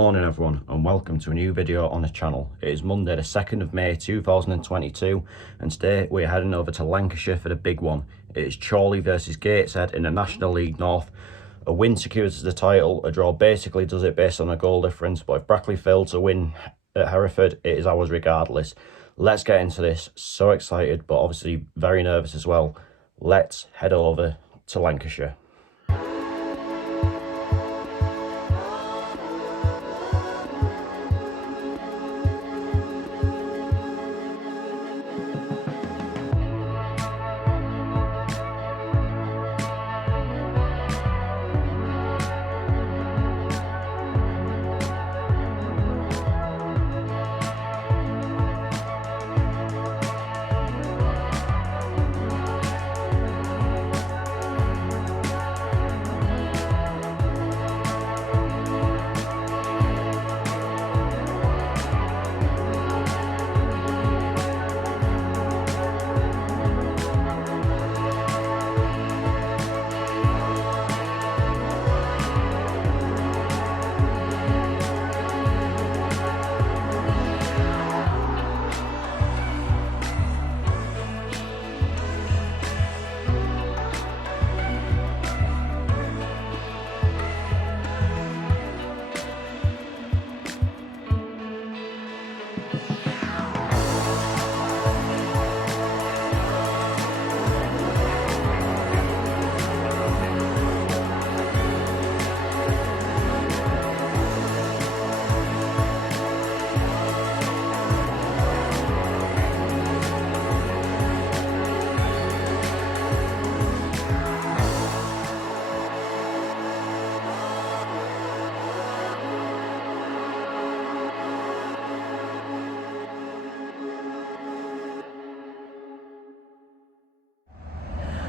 Morning everyone, and welcome to a new video on the channel. It is Monday the 2nd of May 2022, and today we're heading over to Lancashire for the big one. It is Chorley versus Gateshead in the National League North. A win secures the title, a draw basically does it based on a goal difference, but if Brackley failed to win at Hereford, it is ours regardless. Let's get into this. So excited, but obviously very nervous as well. Let's head over to Lancashire.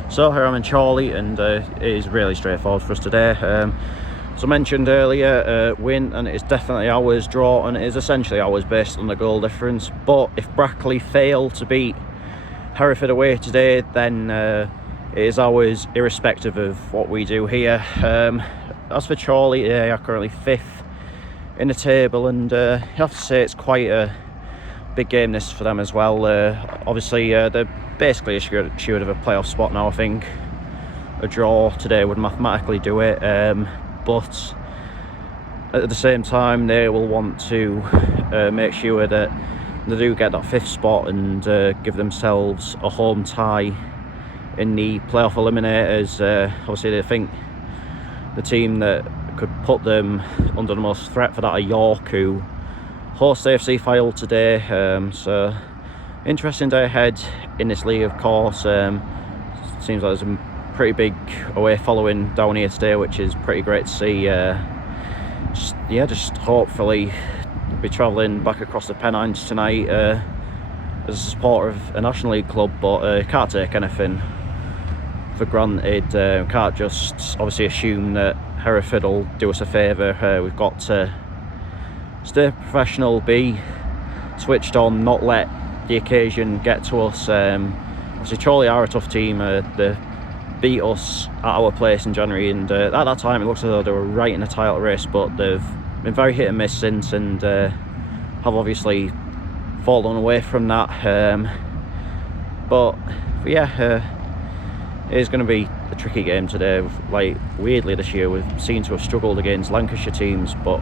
So here I'm in Chorley, and it is really straightforward for us today. As I mentioned earlier, win, and it is definitely ours. Draw, and it is essentially ours based on the goal difference. But if Brackley fail to beat Hereford away today, then it is ours irrespective of what we do here. As for Chorley, they are currently 5th in the table, and you have to say it's quite a big game this for them as well. Obviously they're basically assured of a playoff spot now. I think a draw today would mathematically do it, but at the same time they will want to make sure that they do get that 5th spot and give themselves a home tie in the playoff eliminators. Obviously they think the team that could put them under the most threat for that are York, who host AFC Fylde today. So interesting day ahead in this league, of course. Seems like there's a pretty big away following down here today, which is pretty great to see. Just hopefully be travelling back across the Pennines tonight as a supporter of a National League club, but can't take anything for granted. Can't just obviously assume that Hereford will do us a favour. We've got to stay professional, be switched on, not let the occasion get to us. Obviously Chorley are a tough team. They beat us at our place in January, and at that time it looks as though they were right in the title race, but they've been very hit and miss since, and have obviously fallen away from that. But yeah, it is going to be a tricky game today. Like, weirdly this year we've seemed to have struggled against Lancashire teams, but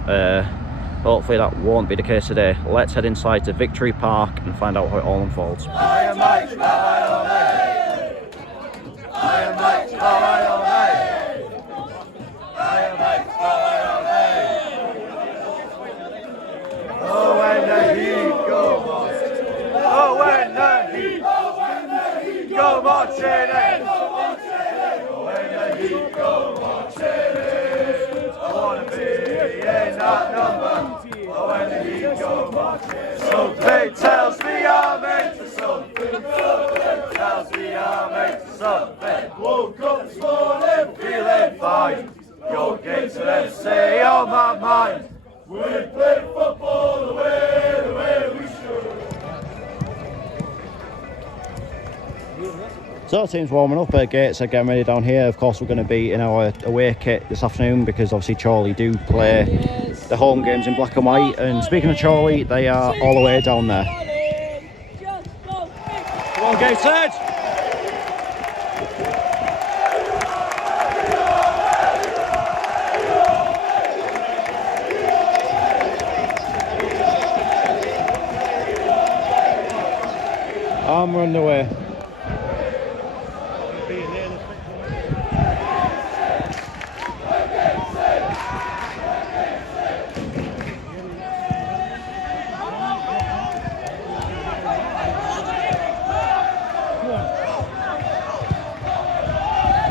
hopefully that won't be the case today. Let's head inside to Victory Park and find out how it all unfolds. I am Mike, I am Mike, I am Mike, oh, when the heat go marching, oh, when the heat go marching in, when the heat go marching in, I wanna be in that number. When the heat go marching, something tells me I'm into something. Something tells me I'm into something. Woke up this morning feeling fine. Your Gateshead FC on my mind. We play football the way we should. So the team's warming up at Gateshead, getting ready down here. Of course, we're going to be in our away kit this afternoon because obviously Chorley do play the home games in black and white. And speaking of Chorley, they are all the way down there. Come on, Gateshead! I'm running away.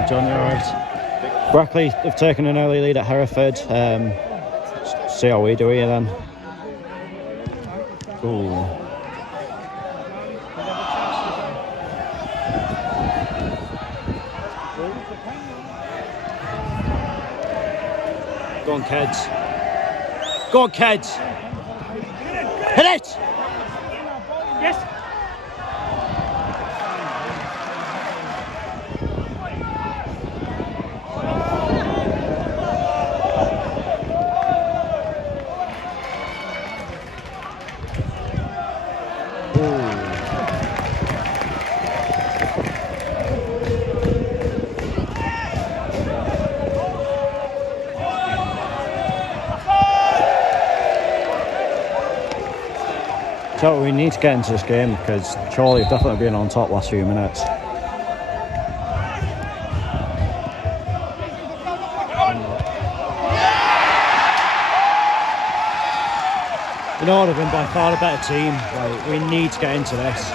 John, you're right. Brackley have taken an early lead at Hereford. See how we do here then. Ooh. Go on, kids. Go on, kids. Hit it! Yes. So we need to get into this game because Chorley have definitely been on top last few minutes. You know, they've been by far the better team. Like, we need to get into this.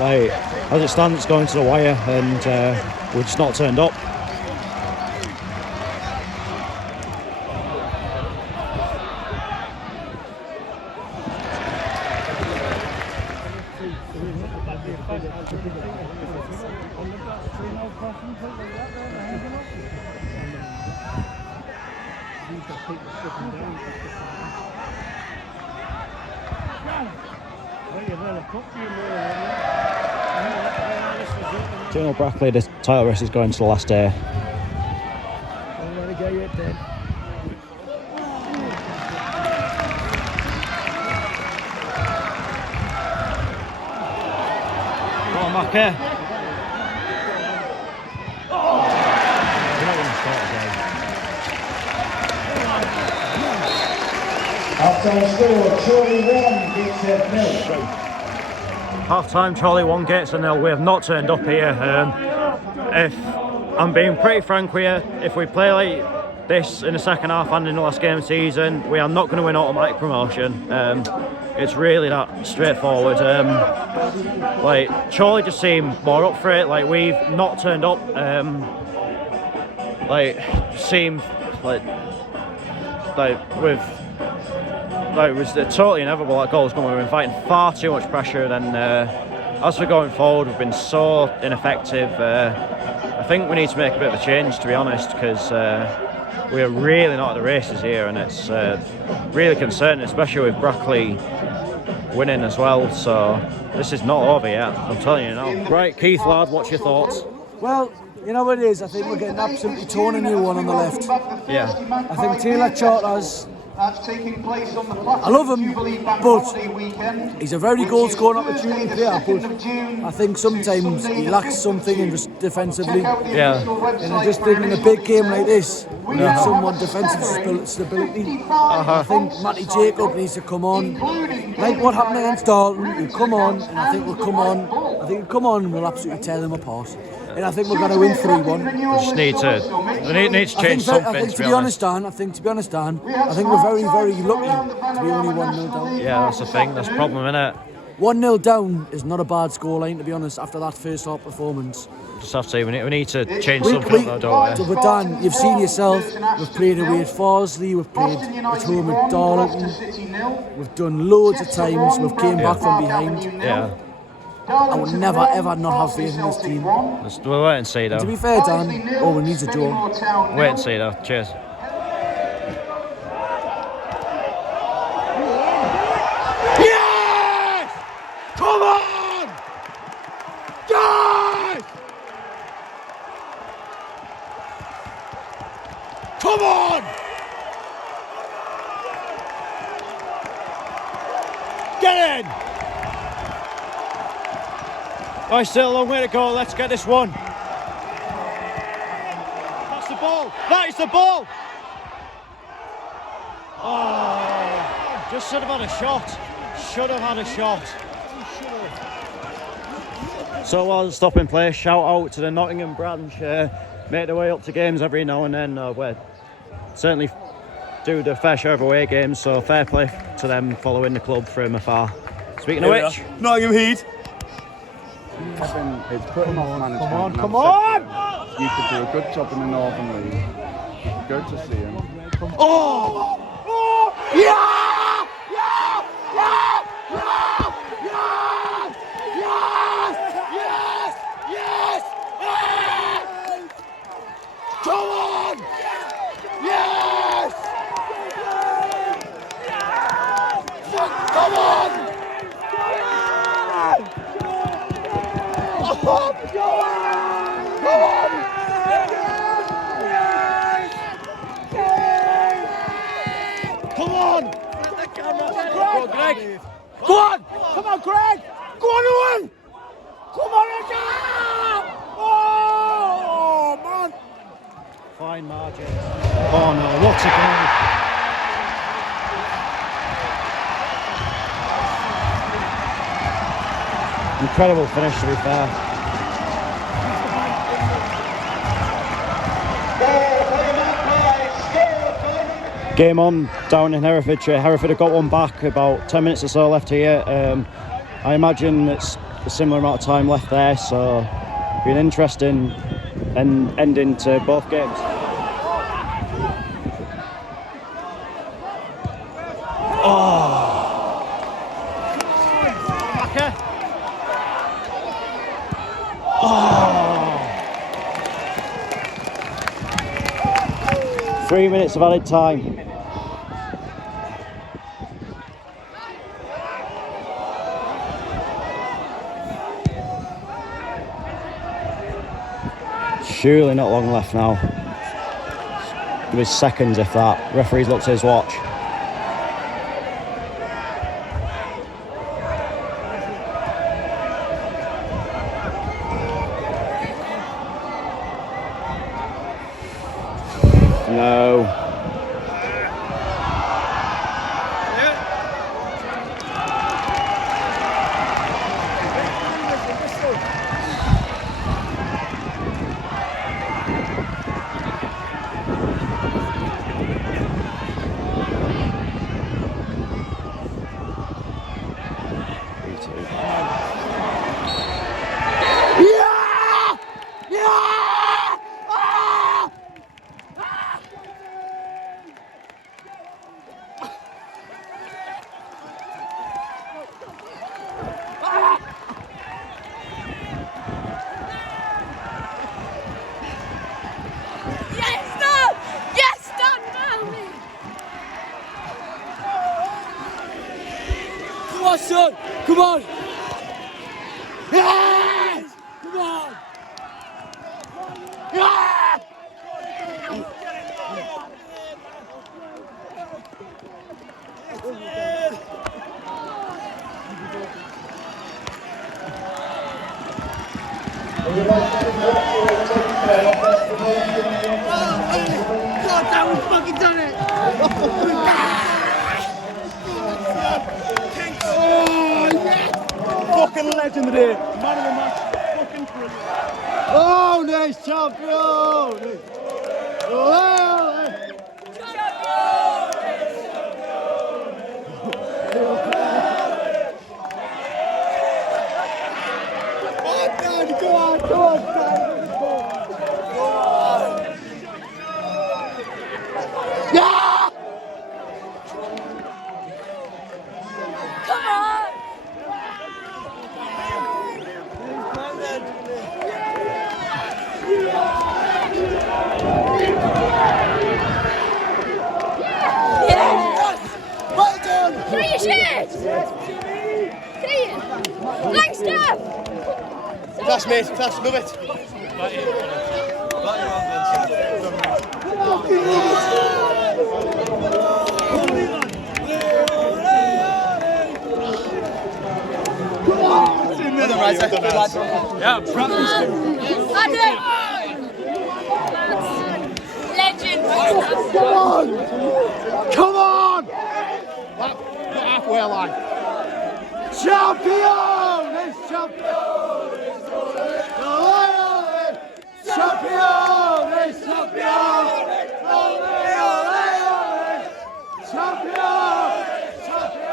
Like, as it stands, it's going to the wire, and we're just not turned up. Do you know Brackley, the title race is going to the last day. Go on, Macca. Half-time score, Chorley 1, Gateshead 0. Half-time, Chorley 1, Gateshead 0. We have not turned up here. If I'm being pretty frank with you, if we play like this in the second half and in the last game of the season, we are not going to win automatic promotion. It's really that straightforward. Like, Chorley just seem more up for it. Like, we've not turned up. Seem like it was totally inevitable that goal was coming. We've been fighting far too much pressure, and as for going forward, we've been so ineffective. I think we need to make a bit of a change, to be honest, because we're really not at the races here, and it's really concerning, especially with Brackley winning as well. So this is not over yet, I'm telling you now. Right, Keith, lad, what's your thoughts? Well, you know what it is, I think we're getting absolutely torn a new one on the left. Yeah. I think Taylor Charters, That's taking place on the platform. I love him, but he's a very goal-scoring opportunity player, but I think sometimes he lacks something defensively. Yeah. And I just think in a big game like this, we need someone defensive stability. I think Matty Jacob needs to come on. Like what happened against Dalton, he'll come on, and I think we'll come on. I think we'll come on and we'll absolutely tear them apart. And I think we're going to win 3-1. We just need to change something. I think to be honest, Dan, I think we're very, very lucky to be only 1-0 down. Yeah, that's the thing. That's the problem, innit? 1-0 down is not a bad scoreline, to be honest, after that first half performance. Just have to say, we need to change something up, though, don't we? But Dan, you've seen yourself, we've played away at Farsley, we've played at home at Darlington, we've done loads of times, we've came back from behind. Yeah. I would never ever not have faith in this team. We'll wait and see, though. To be fair, Dan, all we need is a draw. Wait and see, though. Cheers. Yes! Come on! Yes! Come on! Get in! Oh, still a long way to go. Let's get this one. That's the ball. That is the ball. Oh, just should have had a shot. Should have had a shot. So while the stopping play, shout out to the Nottingham branch. Make their way up to games every now and then. We certainly do the fair share of away games, so fair play to them following the club from afar. Speaking of which, Nottingham Heat. It's putting off management. Come on! You could do a good job in the Northern League. Go to see him. Oh! Oh! Yeah! Yeah! Yeah! Yeah! Yes! Yes! Yes! Yes! Come on! Yes! Come on! Come on! Come on! Go on, Greg! Go on! Come on, Greg! Go on, Owen! Come on, again! Oh, man! fine margin. Oh no, what a goal! Incredible finish, to be fair. Game on down in Herefordshire. Hereford have got one back, about 10 minutes or so left here. I imagine it's a similar amount of time left there, so it'll be an interesting ending to both games. Oh! Backer! Oh! 3 minutes of added time. Surely not long left now. Give us seconds if that. Referee's looked at his watch. No. Come on, son! Come on! Yes! Come on! Yeah! God, that was fucking done it! Fucking legendary! Man of the match, fucking brilliant! Oh, nice champion! Go on, Dan! Yeah! Come on! Yes! Well done! Can I get Thanks, Dad! Class, mate, class, love it! lads. Good lads. Yeah, Legend. Come on! Not halfway line. Champion! It's champion! Champion! It's champion! Champion! Champion!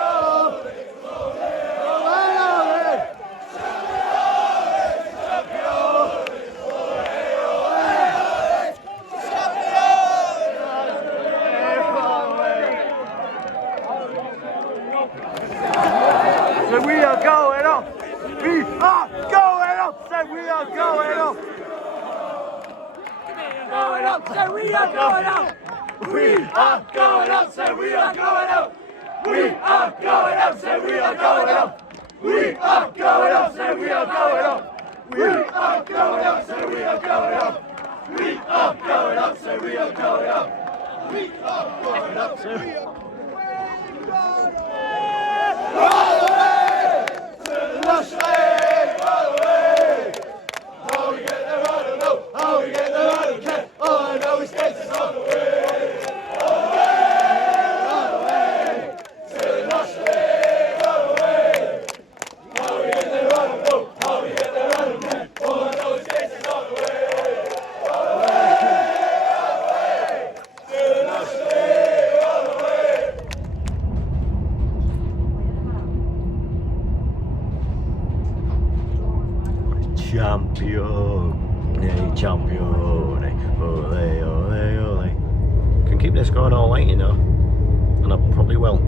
So we are going up. We are going up. So we are going up. Going up. So we are going up. We are going up. So we are going up. We are going up. So we are going up. We are going up. So we are going up. We are going up. So we are going up. We are going up. So we are going up. We are going up. So we are. Roll away to the national league. Roll away. How we get there, I don't know. How we get there, I don't care. All I know is get us on the way. Roll away to the national league. Roll away. How we get there, I don't know. How we get there, I don't care. All I know is get us on the way. Roll away to the national league. Roll away. Champione, ole, ole, ole. Can keep this going all night, you know, and I probably will.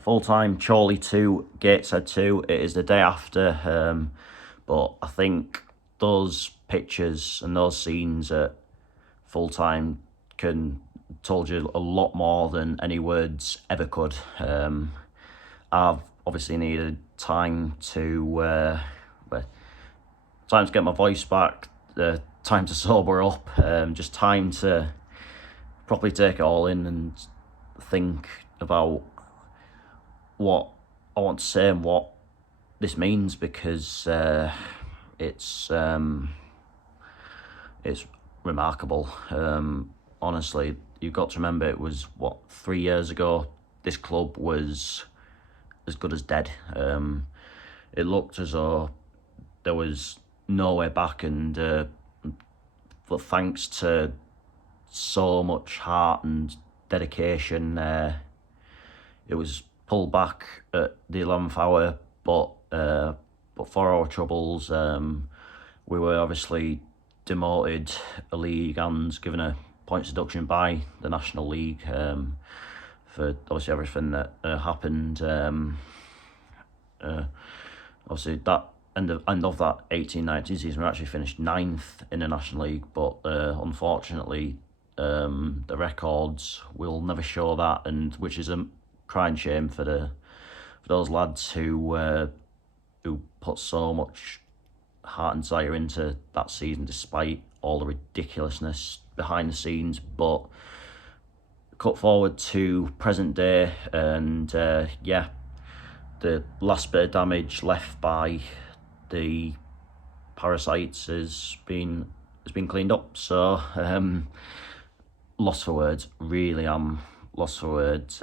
Full-time Chorley 2, Gateshead 2. It is the day after, but I think those pictures and those scenes at full-time can told you a lot more than any words ever could. I've obviously needed time to get my voice back, time to sober up, just time to properly take it all in and think about what I want to say and what this means, because it's remarkable. Honestly, you've got to remember, it was, what, 3 years ago, this club was as good as dead. It looked as though there was no way back, and but thanks to so much heart and dedication, it was pulled back at the 11th hour, but for our troubles, we were obviously demoted a league and given a points deduction by the National League for obviously everything that happened. Obviously that end of that 18-19 season, we actually finished 9th in the National League, but unfortunately the records will never show that, and which is a crying shame for those lads who put so much heart and desire into that season, despite all the ridiculousness behind the scenes. But cut forward to present day, and yeah, the last bit of damage left by the parasites has been cleaned up. So lost for words, really am lost for words.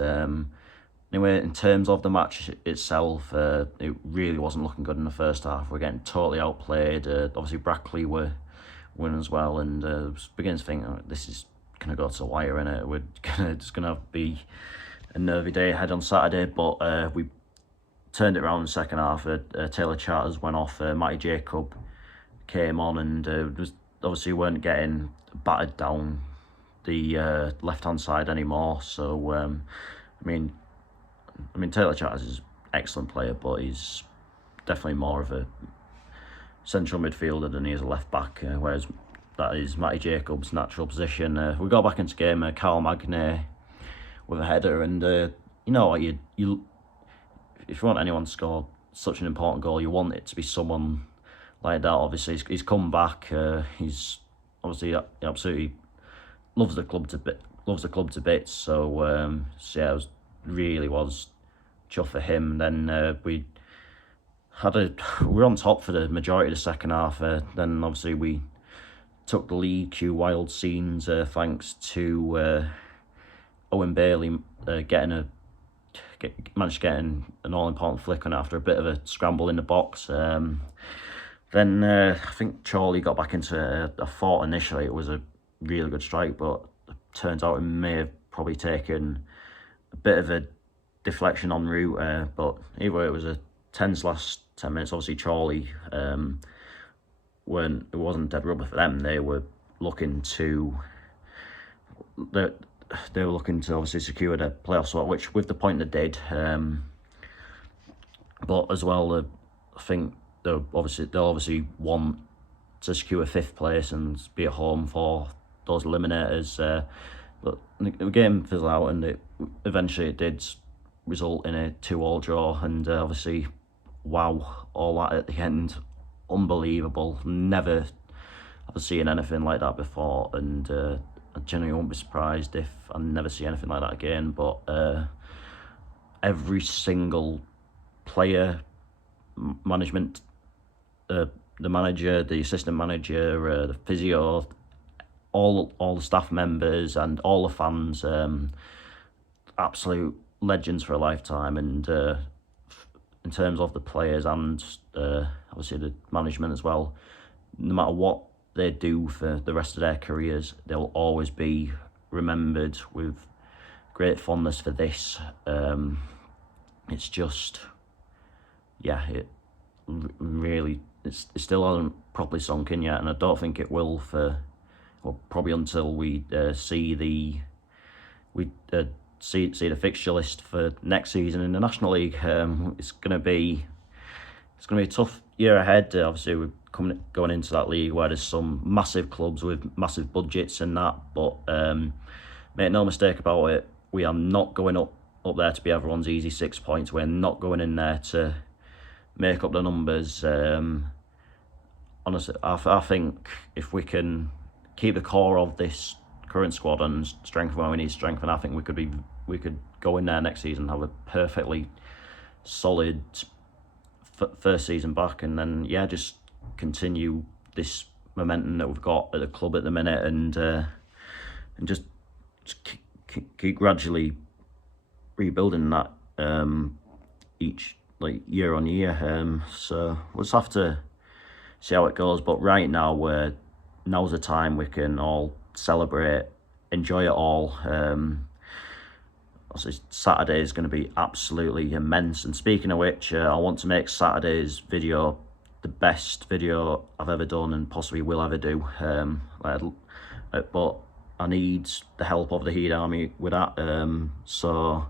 Anyway, in terms of the match itself, it really wasn't looking good in the first half. We're getting totally outplayed. Obviously Brackley were winning as well, and I was beginning to think, oh, this is going to go to the wire, innit? We're just going to be a nervy day ahead on Saturday, but we turned it around in the second half. Taylor Charters went off, Matty Jacob came on, and was obviously weren't getting battered down the left-hand side anymore. So, I mean, Taylor Charters is an excellent player, but he's definitely more of a central midfielder than he is a left-back, whereas that is Matty Jacobs' natural position. We got back into game, Carl Magnay with a header, and you know what, you if you want anyone to score such an important goal, you want it to be someone like that. Obviously, he's come back. He's obviously absolutely loves the club to bits. So, so yeah, really was chuffed for him. Then we we were on top for the majority of the second half. Then obviously we took the lead, cue wild scenes, thanks to Owen Bailey managed to get an all-important flick on it after a bit of a scramble in the box. Then I think Chorley got back into it. I thought initially it was a really good strike, but it turns out it may have probably taken a bit of a deflection en route. But either way, it was a tense last 10 minutes. Obviously, Chorley it wasn't dead rubber for them. They were looking to obviously secure the playoff spot, which with the point they did. But as well, I think they'll obviously want to secure 5th place and be at home for those eliminators. But the game fizzled out, and eventually it did result in a 2-2 draw. And obviously, wow, all that at the end, unbelievable. Never ever seen anything like that before, and I genuinely won't be surprised if I never see anything like that again. But every single player, management, the manager, the assistant manager, the physio, all the staff members and all the fans, absolute legends for a lifetime. And in terms of the players and obviously the management as well, no matter what they do for the rest of their careers, they'll always be remembered with great fondness for this. It's just, yeah, it really, it still hasn't properly sunk in yet, and I don't think it will probably until we see the fixture list for next season in the National League. It's gonna be a tough year ahead. Obviously, we're going into that league where there's some massive clubs with massive budgets and that. But make no mistake about it, we are not going up there to be everyone's easy 6 points. We're not going in there to make up the numbers. Honestly, I think if we can keep the core of this current squad and strengthen where we need strength, and I think we could go in there next season and have a perfectly solid first season back, and then just continue this momentum that we've got at the club at the minute, and just keep gradually rebuilding that each year on year. So we'll just have to see how it goes. But right now, now's the time we can all celebrate, enjoy it all. Obviously, Saturday is going to be absolutely immense. And speaking of which, I want to make Saturday's video the best video I've ever done and possibly will ever do. But I need the help of the Heat Army with that. So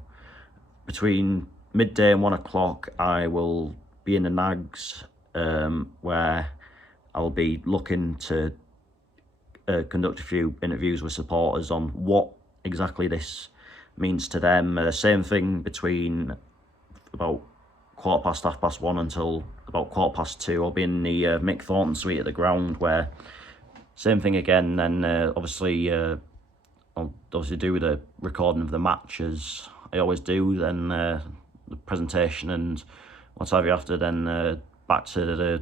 between midday and 1 o'clock, I will be in the Nags, where I'll be looking to conduct a few interviews with supporters on what exactly this means to them. Same thing between about 1:15 until about 2:15. I'll be in the Mick Thornton suite at the ground, where same thing again. Then obviously I'll do the recording of the match as I always do. Then the presentation and what have you after. Then back to the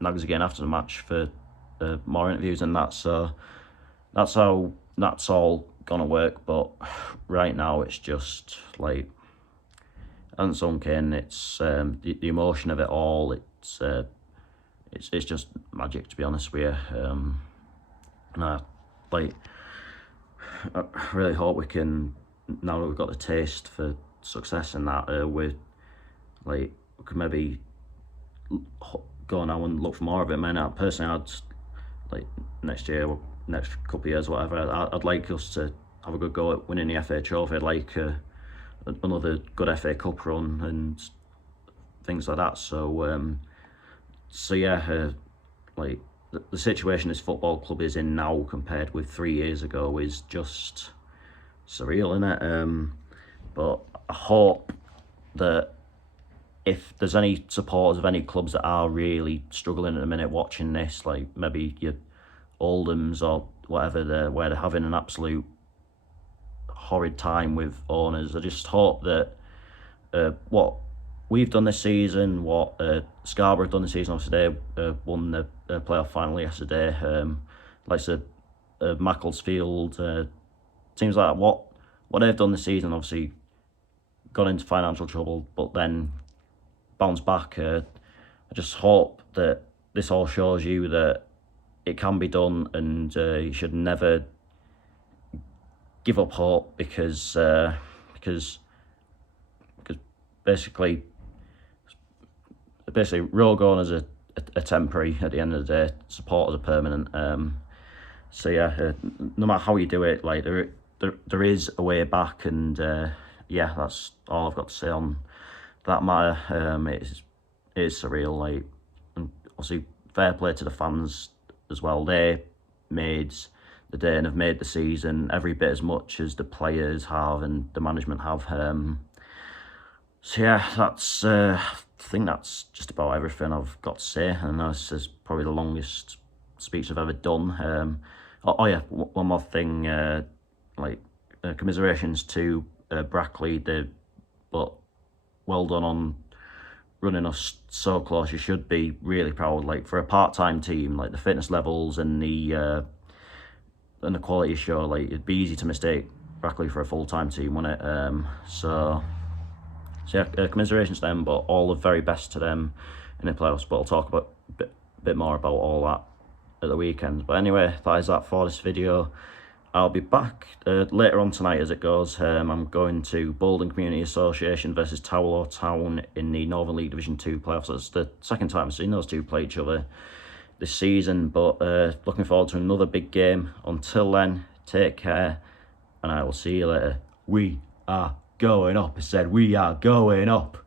Nags again after the match for more interviews and that. So that's how that's all gonna work. But right now it's just like, and sunk in. It's the emotion of it all. It's just magic, to be honest with you. I really hope we can, now that we've got the taste for success and that, we could maybe go now and look for more of it. Man, personally, I'd next year, next couple of years, whatever, I'd like us to have a good go at winning the FA Trophy. I'd like another good FA Cup run and things like that. So yeah, the situation this football club is in now compared with 3 years ago is just surreal, isn't it? But I hope that if there's any supporters of any clubs that are really struggling at the minute watching this, like maybe your Oldhams or whatever, where they're having an absolute horrid time with owners, I just hope that what we've done this season, what Scarborough have done this season. Obviously, they won the playoff final yesterday. Like I said, Macclesfield, teams like that, what they've done this season, obviously got into financial trouble, but then bounced back. I just hope that this all shows you that it can be done, and you should never give up hope, because basically road going as a temporary. At the end of the day, supporters are permanent. So yeah, no matter how you do it, like there is a way back, and yeah, that's all I've got to say on that matter. It is surreal, like, and obviously fair play to the fans as well. They made the day and have made the season every bit as much as the players have and the management have. So yeah, that's I think that's just about everything I've got to say. And this is probably the longest speech I've ever done. Oh yeah, one more thing, commiserations to Brackley, but well done on running us so close. You should be really proud. Like, for a part-time team, like the fitness levels and the quality show, like, it'd be easy to mistake Brackley for a full-time team, wouldn't it? So yeah, commiserations to them, but all the very best to them in the playoffs. But I'll talk about a bit more about all that at the weekend. But anyway, that is that for this video. I'll be back later on tonight as it goes. I'm going to Bolton Community Association versus Towlow Town in the Northern League Division 2 playoffs. That's the second time I've seen those two play each other this season, but looking forward to another big game. Until then, take care, and I will see you later. We are going up. I said we are going up.